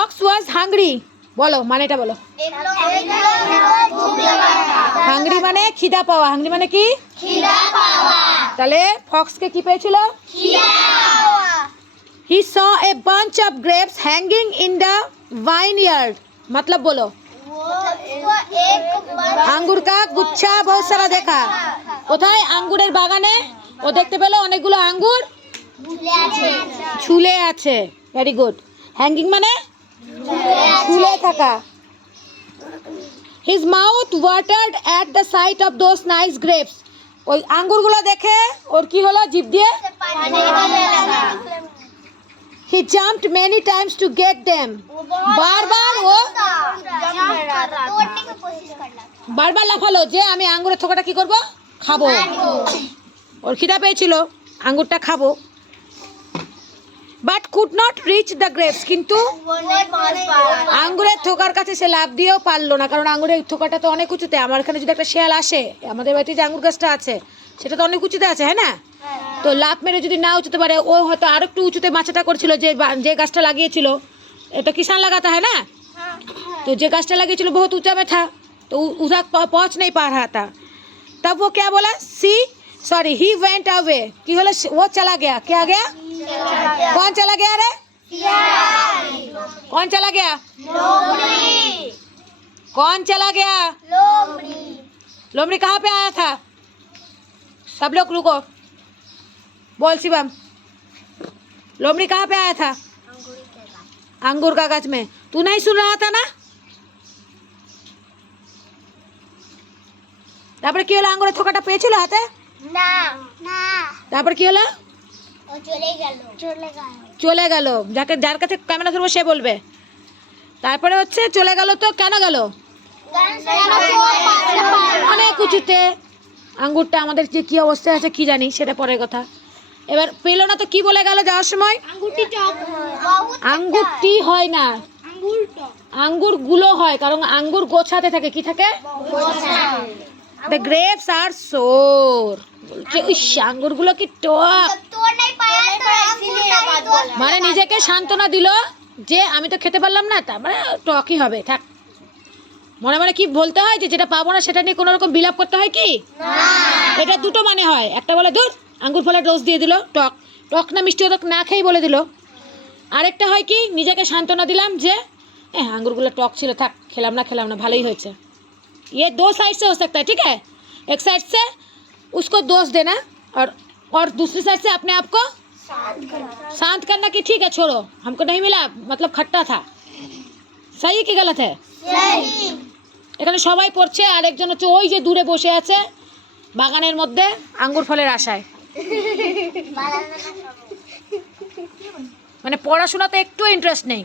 Fox was hungry. বলো মানেটা বলো। হাংরি মানে খিদা পাওয়া। হাংরি মানে কি? খিদা পাওয়া। তাহলে ফক্সকে কি পেয়েছিল? খিদা পাওয়া। He saw a bunch of grapes hanging in the vineyard. मतलब बोलो। আঙ্গুর কা গুচ্ছা बहुत सारा देखा। কোথায়? আঙ্গুরের বাগানে ও দেখতে পেল অনেকগুলো আঙ্গুর ঝুলে আছে। Very good. হ্যাঙ্গিং মানে ঝুলে থাকা। His mouth watered at the sight of those nice grapes. ওই আঙ্গুরগুলো দেখে ওর কি হলো? জিভ দিয়ে He jumped many times to get them. বারবার লাফালো যে আমি আঙ্গুরের থোকাটা কি করব? খাবো। ওর খিদা পেয়েছিল, আঙ্গুরটা খাবো। But could not reach the grapes, কিন্তু আঙ্গুরের থোকার কাছে সে লাফ দিয়েও পারলো না, কারণ আঙ্গুরের থোকাটা তো অনেক উঁচুতে। আমার এখানে যদি একটা শেয়াল আসে, আমাদের বাড়িতে যে আঙ্গুর গাছটা আছে সেটা তো অনেক উঁচুতে আছে, হ্যাঁ না? তো লাফ মেরে যদি না উঁচুতে পারে, ও হয়তো আর একটু উঁচুতে বাচ্চাটা করছিল। যে গাছটা লাগিয়েছিল, এটা কিষান লাগাতা হয় না, তো যে গাছটা লাগিয়েছিল বহুত ऊंचा में था, तो उधर पहुंच नहीं पा रहा था। तब वो क्या बोला? He went away. की होलो? वो चला गया। क्या गया? कौन चला गया रे? कौन चला गया? कौन चला गया? लोमड़ी कहाँ पे आया था? सब लोग रुको, बोल शिवम। लोमड़ी कहाँ पे आया था? अंगूर का गाछ में। तू नहीं सुन रहा था ना? তারপরে কি হলো? আঙ্গুরের থোকাটা পেয়েছিল হাতে না? না। তারপর কি হলো? ও চলে গেল। যার কাছে ক্যামেরা ধরবো সে বলবে। তারপরে হচ্ছে চলে গেল। তো কেন গেল? অনেক উঁচুতে। আঙ্গুরটা আমাদের যে কি অবস্থায় আছে কি জানি, সেটা পরের কথা। এবার পেলো না তো কি বলে গেল যাওয়ার সময়? আঙ্গুরটি হয় না, আঙ্গুর গুলো হয়, কারণ আঙ্গুর গোছাতে থাকে। কি থাকে? The grapes are sour. বলছে ইস, আঙ্গুরগুলো কি টক। মানে নিজেকে সান্ত্বনা দিল যে আমি তো খেতে পারলাম না, তার মানে টকই হবে, থাক। মনে মনে কি বলতে হয় যে যেটা পাবো না সেটা নিয়ে কোনো রকম বিলাপ করতে হয় কি? এটা দুটো মানে হয়। একটা বলে ধুর আঙ্গুর ফলের রস দিয়ে দিল, টক। টক না মিষ্টি টক না খেয়েই বলে দিল। আরেকটা হয় কি, নিজেকে সান্ত্বনা দিলাম যে আঙ্গুরগুলো টক ছিল, থাক, খেলাম না, ভালোই হয়েছে। ये दो साइड से हो सकता है, ठीक है? एक साइड से उसको दोष देना और दूसरी साइड से अपने आप को शांत करना कि ठीक है छोड़ो, हमको नहीं मिला, मतलब खट्टा था। सही কি गलत है? सही। এখানে সবাই পড়ছে, আর একজন হচ্ছে ওই যে দূরে বসে আছে বাগানের মধ্যে আঙ্গুর ফলের আশায়। মানে পড়াশোনাতে একটু ইন্টারেস্ট নেই।